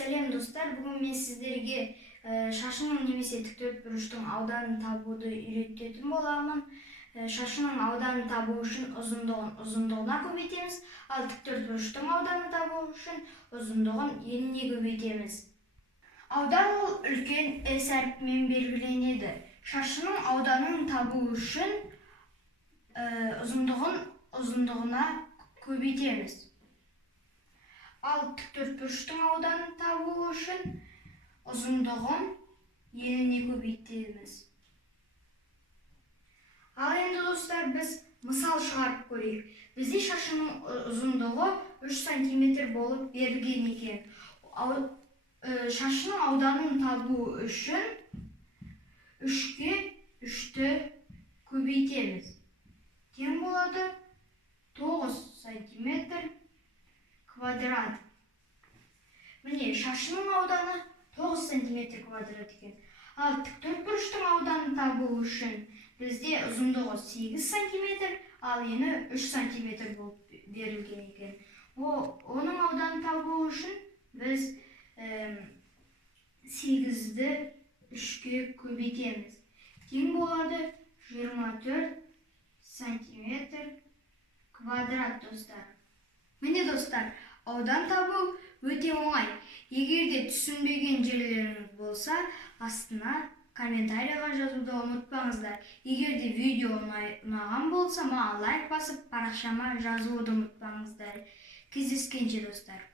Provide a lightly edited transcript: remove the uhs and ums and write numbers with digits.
Сәлем достар, бүгін мен сіздерге шашының немесе тіктөртбұрыштың ауданын табуды үйрететін боламын. Шашының ауданын табу үшін ұзындығына көбейтеміз, ал тіктөртбұрыштың ауданын табу үшін ұзындығын еніне көбейтеміз. Аудан ол үлкен S әрпімен белгіленеді. Шашының ауданын табу үшін ұзындығына көбейтеміз. Ал тіктөртбұрыштың ауданын табу үшін ұзындығын еніне көбейтеміз. Ал енді достар, біз мысал шығарып көрейік. Бізде шашының ұзындығы 3 см болып берілген екен. Шашының ауданын табу үшін 3-ке 3-ті көбейтеміз. Тең болады 9 см квадрат. Міне, шашының ауданы 9 см квадрат екен. Ал тіктөртбұрыштың ауданын табу үшін бізде ұзындығы 8 см, ал ені 3 см болып берілген екен. Оның ауданын табу үшін біз 8-ді 3-ке көбейтеміз. Тең болады 24 см квадрат достар. Міне достар, аудан табу өте оңай. Егер де түсінбеген жерлеріңіз болса, астына комментарийға жазуды ұмытпаңыздар. Егер де видео ұнаған болса, маған лайк басып, парақшама жазуды ұмытпаңыздар. Кездескенше достар.